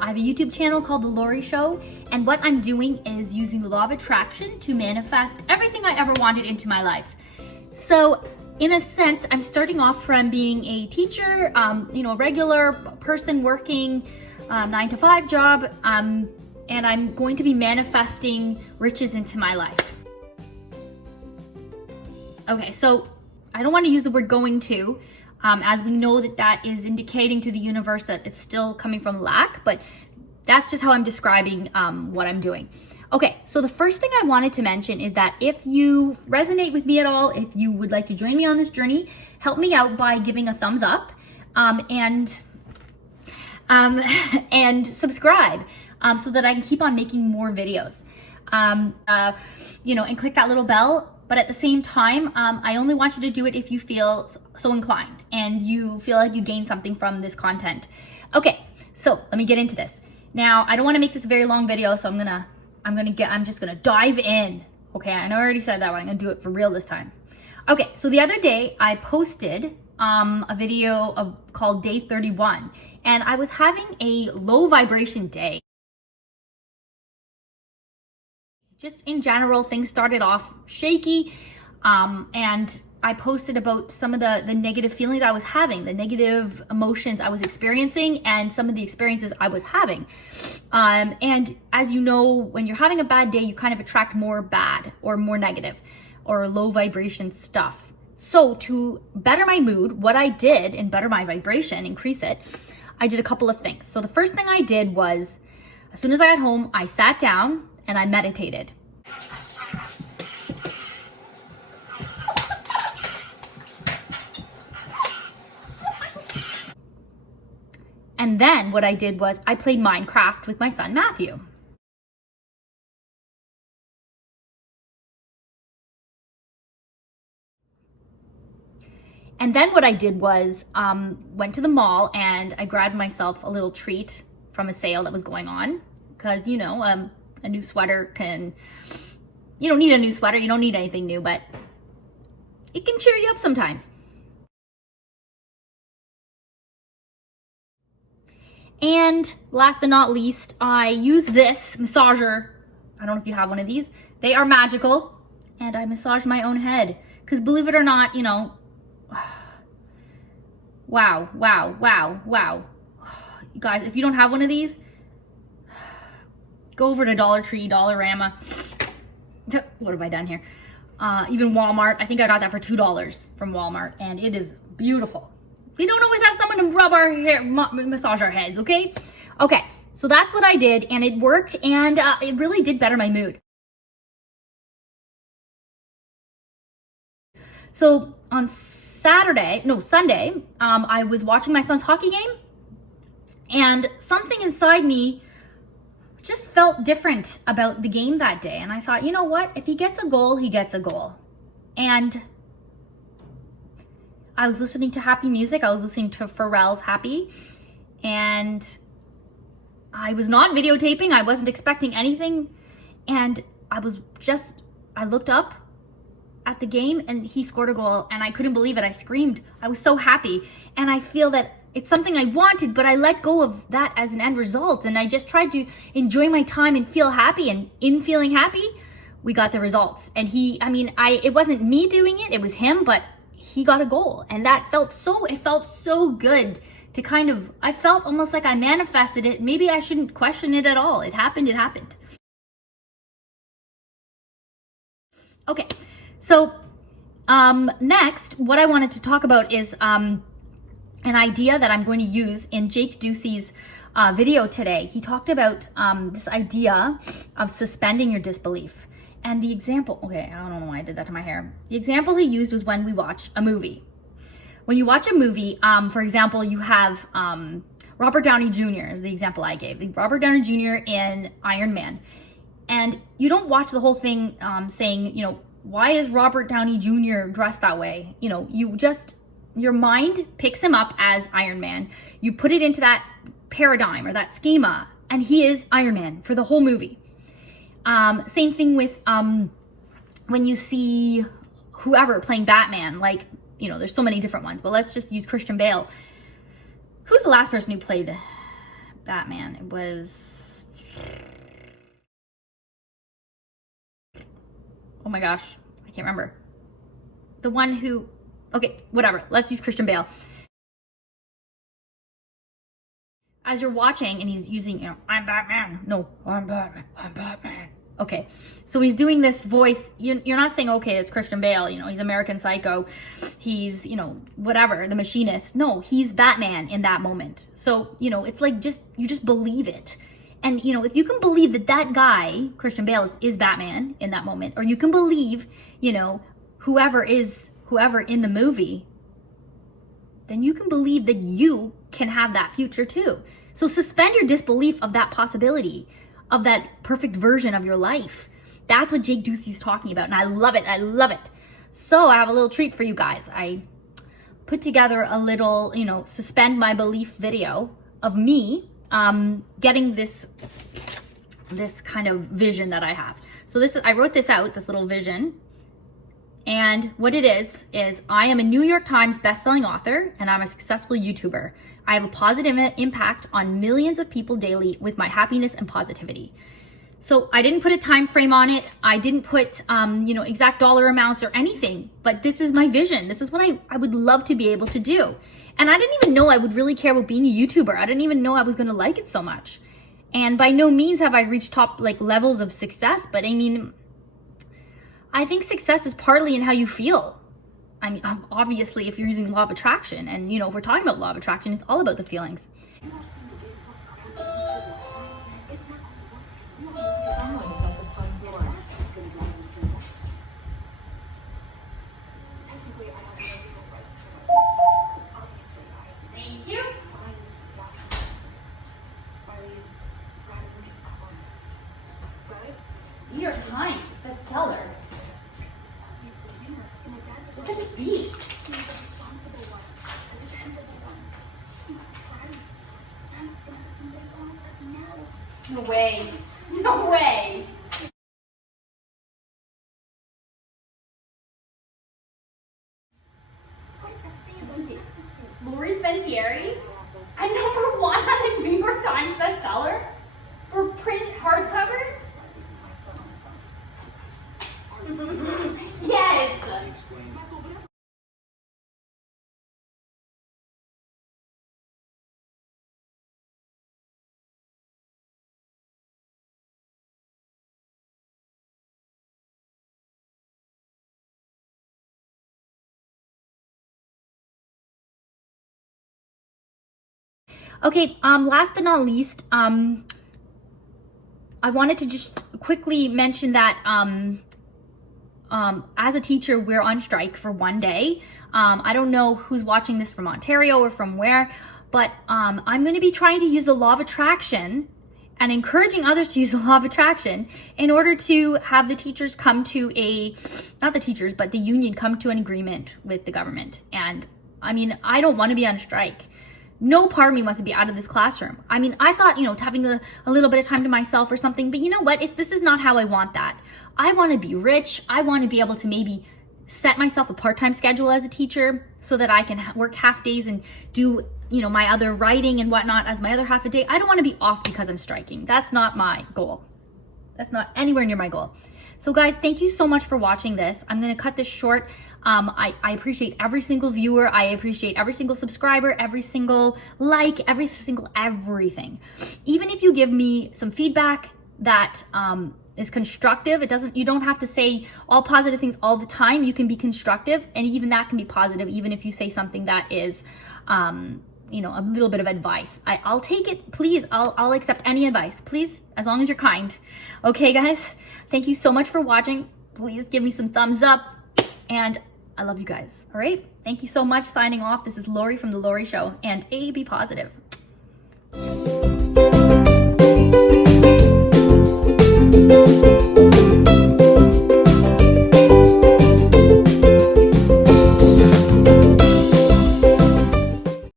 I have a YouTube channel called The Lori Show, and what I'm doing is using the law of attraction to manifest everything I ever wanted into my life. So in a sense, I'm starting off from being a teacher, a regular person working 9-to-5 job, and I'm going to be manifesting riches into my life. Okay, so I don't want to use the word going to, as we know that is indicating to the universe that it's still coming from lack, but that's just how I'm describing what I'm doing. Okay, so the first thing I wanted to mention is that if you resonate with me at all, if you would like to join me on this journey, help me out by giving a thumbs up and subscribe so that I can keep on making more videos. And click that little bell. But at the same time, I only want you to do it if you feel so inclined and you feel like you gain something from this content. Okay, so let me get into this. Now, I don't want to make this a very long video, so I'm just gonna dive in. Okay, I know I already said that, but I'm gonna do it for real this time. Okay, so the other day I posted a video called Day 31, and I was having a low vibration day. Just in general, things started off shaky, and I posted about some of the negative feelings I was having, the negative emotions I was experiencing, and some of the experiences I was having. And as you know, when you're having a bad day, you kind of attract more bad or more negative or low vibration stuff. So to better my mood, what I did and better my vibration, increase it, I did a couple of things. So the first thing I did was, as soon as I got home, I sat down and I meditated. And then what I did was I played Minecraft with my son, Matthew. And then what I did was went to the mall and I grabbed myself a little treat from a sale that was going on. Because, a new sweater you don't need a new sweater, you don't need anything new, but it can cheer you up sometimes. And last but not least, I use this massager. I don't know if you have one of these. They are magical, and I massage my own head. Because believe it or not, wow. You guys, if you don't have one of these, go over to Dollar Tree, Dollarama. What have I done here? Even Walmart. I think I got that for $2 from Walmart, and it is beautiful. We don't always have someone to rub our hair, massage our heads, okay? Okay, so that's what I did, and it worked, and it really did better my mood. So on Sunday, I was watching my son's hockey game, and something inside me just felt different about the game that day. And I thought, you know what? If he gets a goal, he gets a goal. And I was listening to happy music. I was listening to Pharrell's Happy. And I was not videotaping. I wasn't expecting anything. And I looked up at the game and he scored a goal. And I couldn't believe it. I screamed. I was so happy. And I feel that it's something I wanted, but I let go of that as an end result. And I just tried to enjoy my time and feel happy. And in feeling happy, we got the results. And it wasn't me doing it, it was him, but he got a goal. And it felt so good to I felt almost like I manifested it. Maybe I shouldn't question it at all. It happened. Okay, so next, what I wanted to talk about is an idea that I'm going to use in Jake Ducey's video today. He talked about this idea of suspending your disbelief. And the example, okay, I don't know why I did that to my hair. The example he used was when we watch a movie. When you watch a movie, for example, you have Robert Downey Jr. is the example I gave. Robert Downey Jr. in Iron Man. And you don't watch the whole thing saying, why is Robert Downey Jr. dressed that way? Your mind picks him up as Iron Man. You put it into that paradigm or that schema, and he is Iron Man for the whole movie. Same thing with when you see whoever playing Batman, there's so many different ones, but let's just use Christian Bale. Who's the last person who played Batman. It was, oh my gosh, I can't remember. The one who, okay, whatever. Let's use Christian Bale. As you're watching and he's using, I'm Batman. No, I'm Batman. I'm Batman. Okay, so he's doing this voice. You're not saying, okay, it's Christian Bale. He's American Psycho. He's, whatever, the machinist. No, he's Batman in that moment. So, it's like you just believe it. And, if you can believe that guy, Christian Bale, is Batman in that moment, or you can believe, whoever in the movie, then you can believe that you can have that future too. So suspend your disbelief of that possibility, of that perfect version of your life. That's what Jake Ducey's talking about, and I love it. I love it. So I have a little treat for you guys. I put together a little, suspend my belief video of me getting this kind of vision that I have. So I wrote this out, this little vision. And what it is I am a New York Times bestselling author, and I'm a successful YouTuber. I have a positive impact on millions of people daily with my happiness and positivity. So I didn't put a time frame on it. I didn't put, exact dollar amounts or anything, but this is my vision. This is what I would love to be able to do. And I didn't even know I would really care about being a YouTuber. I didn't even know I was going to like it so much. And by no means have I reached top levels of success, but I think success is partly in how you feel. Obviously, if you're using law of attraction, and if we're talking about law of attraction, it's all about the feelings. Thank you. New York Times bestseller. Look at this beat. No way. No way. Lori Spencieri, I'm #1 on the New York Times bestseller for print hardcover. Yes. Okay, last but not least, I wanted to just quickly mention that as a teacher, we're on strike for one day. I don't know who's watching this from Ontario or from where, but I'm going to be trying to use the law of attraction and encouraging others to use the law of attraction in order to have the teachers come to not the teachers, but the union come to an agreement with the government. And I don't want to be on strike. No part of me wants to be out of this classroom. I thought, having a little bit of time to myself or something, but you know what? This is not how I want that. I want to be rich. I want to be able to maybe set myself a part-time schedule as a teacher so that I can work half days and do, my other writing and whatnot as my other half a day. I don't want to be off because I'm striking. That's not my goal. That's not anywhere near my goal. So guys, thank you so much for watching this. I'm going to cut this short. I appreciate every single viewer. I appreciate every single subscriber, every single like, everything. Even if you give me some feedback that is constructive, you don't have to say all positive things all the time. You can be constructive, and even that can be positive, even if you say something that is, a little bit of advice. I'll take it, please. I'll accept any advice, please, as long as you're kind. Okay, guys, thank you so much for watching. Please give me some thumbs up, and I love you guys. All right, thank you so much. Signing off. This is Lori from The Lori Show, and be positive.